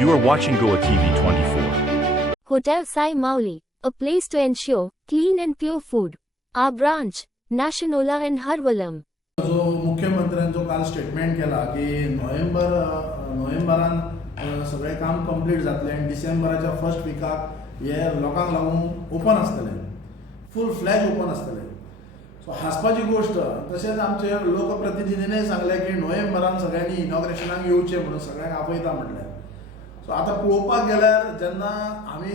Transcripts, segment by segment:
You are watching Goa TV 24. Hotel Sai Mauli, a place to ensure clean and pure food. Our branch, Nationola and Harvalam. जो मुख्यमंत्र्यांचो काल statement केला की November नोव्हेंबरान सगळें काम complete जातलें आनी डिसेंबराच्या फर्स्ट विकाक हे लोकांक लागून ओपन आसतलें फूल फ्लॅज ओपन आसतलें सो हांसपाची गोश्ट तशेंच आमचे लोकप्रतिनिधीनय सांगलें की नोव्हेंबरान सगळ्यांनी इनॉग्रेशनाक येवचें म्हणून सगळ्यांक आपयता म्हटलें सो आतां पळोवपाक गेल्यार जेन्ना आमी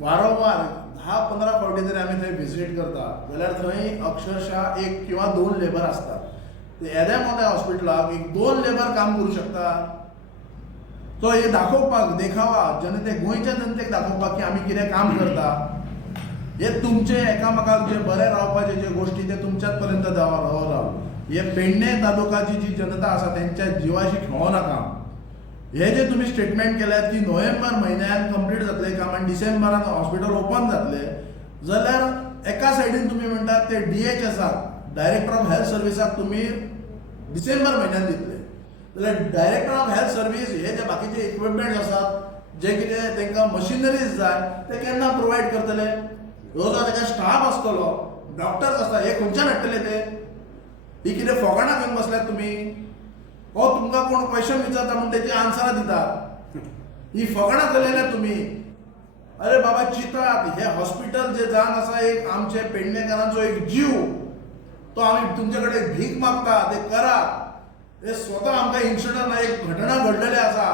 वारंवार धा पंदरा फावटी तरी आमी थंय विजीट करता जाल्यार थंय अक्षरशः एक किंवा दोन लेबर आसतात येद्या मोठ्या हॉस्पिटलाक एक दोन लेबर काम करूं शकता. तो हे दाखोवपाक देखावा जनतेक गोंयच्या जनतेक दाखोवपाक की आमी कितें काम करता. हे तुमचे एकामेकाक जे बरे रावपाचे जे गोश्टी ते तुमच्याच पर्यंत देवा राव हे पेडणे तालुकाची जी जनता आसा तेंच्या जिवाशी खेळो नाका हे जे तुम्ही स्टेटमेंट केल्यात की नोव्हेंबर महिन्यात कंप्लीट जातले काम आनी डिसेंबरान हॉस्पिटल ओपन जातले जाल्यार एका सायडीन तुम्ही म्हणटात ते डी एच एसाक डायरेक्टर ऑफ हेल्थ सर्विसाक तुम्ही डिसेंबर म्हयन्यात दितले जाल्यार डायरेक्टर ऑफ हेल्थ सर्वीस हे जे बाकीचे इक्विपमेंट्स आसात जे कितें तांकां मशिनरीज जाय ते केन्ना प्रोवायड करतले. ह्यो जो ताका स्टाफ आसतलो डॉक्टर्स आसता हे खंयच्यान हाडटले ते? ही कितें फोगणां घेवन बसल्यात तुमी हो तुमकां कोण क्वेश्चन विचारता म्हणून त्याची आन्सरां दितात. ही फकाणां चलयल्या तुमी अरे बाबा चितात हे हॉस्पिटल जे जावन आसा एक आमचे पेडणेकारांचो एक जीव तो आमी तुमचे कडेन भीक मागता ते करात हे स्वता आमकां इन्सिडंट एक घटना घडलेली आसा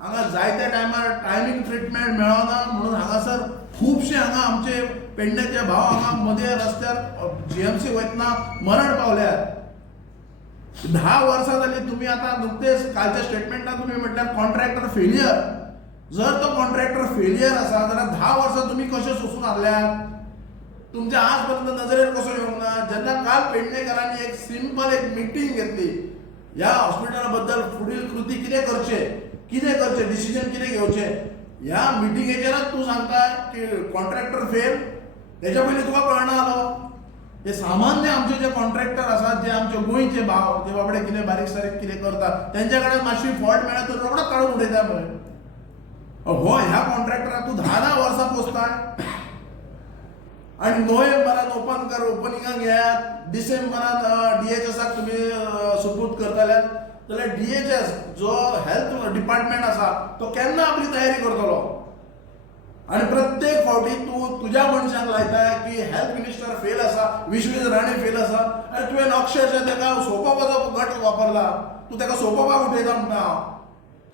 हांगा जायत्या टायमार टायमींग ट्रिटमेंट मेळना म्हणून हांगासर खुबशे हांगा आमचे पेडणेचे भाव हांगा मदे रस्त्यार जीएमसी वयतना मरण पावल्यात. दहा वर्सां जाली तुम्ही आता नुकतेच कालच्या स्टेटमेंटात तुम्ही म्हटल्यार कॉन्ट्रॅक्टर फेलियर जर तो कॉन्ट्रॅक्टर फेलियर आसा जाल्यार धा वर्सां तुम्ही कशें सोसून हाडल्यात तुमच्या आजपर्यंत नजरेर कसो येवंक ना जेन्ना काल पेडणेकरांनी एक सिंपल एक मिटींग घेतली. ह्या हॉस्पिटला बद्दल फुडील कृती कितें करचे? कितें करचे? डिसिजन कितें घेवचे ह्या मिटिंगेचेरच तूं सांगता की कॉन्ट्रॅक्टर फेल तेच्या पयलीं तुका कळना हे सामान्य आमचे जे कॉन्ट्रॅक्टर आसात जे आमचे गोंयचे भाव जे बाबडे कितें बारीक सारीक कितें करतात तेंच्या कडेन मातशी फॉल्ट मेळ्ळ्या तर रोखडोच काडून उडयता मरे हो ह्या कॉन्ट्रॅक्टराक तूं धा धा वर्सां पोसताय आणि नोव्हेंबरात ओपन कर ओपनिंगाक येयात डिसेंबरात डीएचएसाक तुम्ही सुपूत करतल्यात जाल्यार डीएचएस जो हेल्थ डिपार्टमेंट आसा तो केन्ना आपली तयारी करतलो आणि प्रत्येक फावटी तू तुझ्या मनशाक लायता की हेल्थ मिनिस्टर फेल आसा विश्वेश राणे फेल आसा आनी तुवें अक्षरशः ताका सोंपोवपाचो गट वापरला. तूं ताका सोंपोवपाक उठयता म्हणटा हांव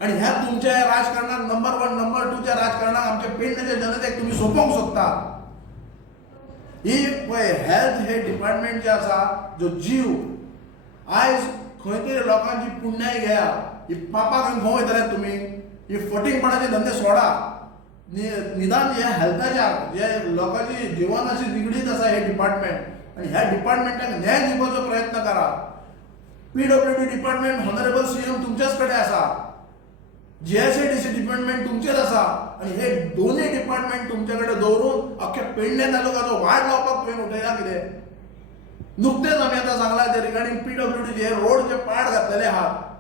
आणि ह्या तुमच्या राजकारणात नंबर वन नंबर टूच्या राजकारणात आमच्या पेडण्याच्या जनतेक तुम्ही सोंपोवंक सोदता ही पळय हेल्थ हे डिपार्टमेंट जे आसा जो जीव आयज खंय तरी लोकांची पुण्याय घेया. ही पापाक खंय खंय वयतले तुमी ही फटींगपणाचे धंदे सोडा. नि- निदान ह्या हेल्थाच्या जे लोकांची जिवनाशी निगडीत आसा हे डिपार्टमेंट आणि ह्या डिपार्टमेंटाक न्याय दिवपाचो प्रयत्न करा. P W D department honourable CM तुमचेच कडेन आसा जीएसआयडीसी डिपार्टमेंट तुमचेच आसा आणि हे दोन्ही डिपार्टमेंट तुमच्याकडे दवरून अख्ख्या पेडणे तालुक्याचो वाट लावपाक तुवें उठयला कितें नुकतेच आमी आतां सांगला ते रिगार्डींग पीडब्ल्यू डी जे रोड जे पाड घातलेले आहात.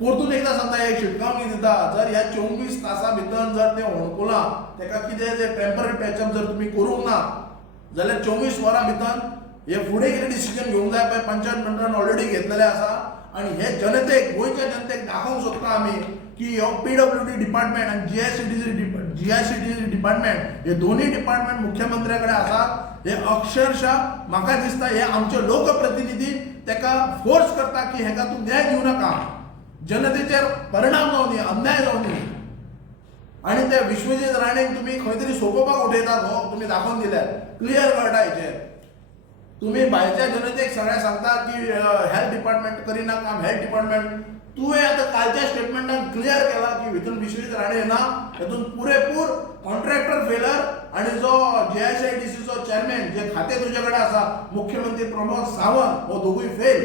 परतून एकदा सांगता एक शिटकावणी दिता. जर ह्या चोवीस तासा भितर जर ते होणकुलां ताका कितें जे टेंपररी पॅचअप जर तुमी करूंक ना जाल्यार चोवीस वरां भितर हे फुडें कितें डिसिजन घेवंक जाय. पळय पंचायत मंडळान ऑलरेडी घेतलेले आसा आणि हे जनतेक गोंयच्या जनतेक दाखोवंक सोदता आमी की हो पीडब्ल्यू डी डिपार्टमेंट आणि सी डी डिपार्टमेंट हे दोन्ही डिपार्टमेंट मुख्यमंत्र्या कडेन आसात हे अक्षरशः म्हाका दिसता हे आमचे लोकप्रतिनिधी तेका फोर्स करता की हेका तूं न्याय दिवं नाका. जनतेचेर परिणाम जावनी अन्याय जावनी आणि त्या विश्वजीत राणेक तुम्ही खंय तरी सोपोवपाक उठयतात हो तुम्ही दाखोवन दिल्यात क्लियर कळटा हेचेर तुम्ही भायच्या जनतेक सगळ्या सांगता की हेल्थ डिपार्टमेंट करिना काम हेल्थ डिपार्टमेंट तुवें आतां कालच्या स्टेटमेंटान क्लियर केला की हितून विश्वजीत राणे ना हेतून पुरेपूर कॉन्ट्रॅक्टर फेलर आणि जो जेआयसीआयडीसीचो चेअरमॅन जे खाते तुझ्याकडे आसा मुख्यमंत्री प्रमोद सावंत हो दोगूय फेल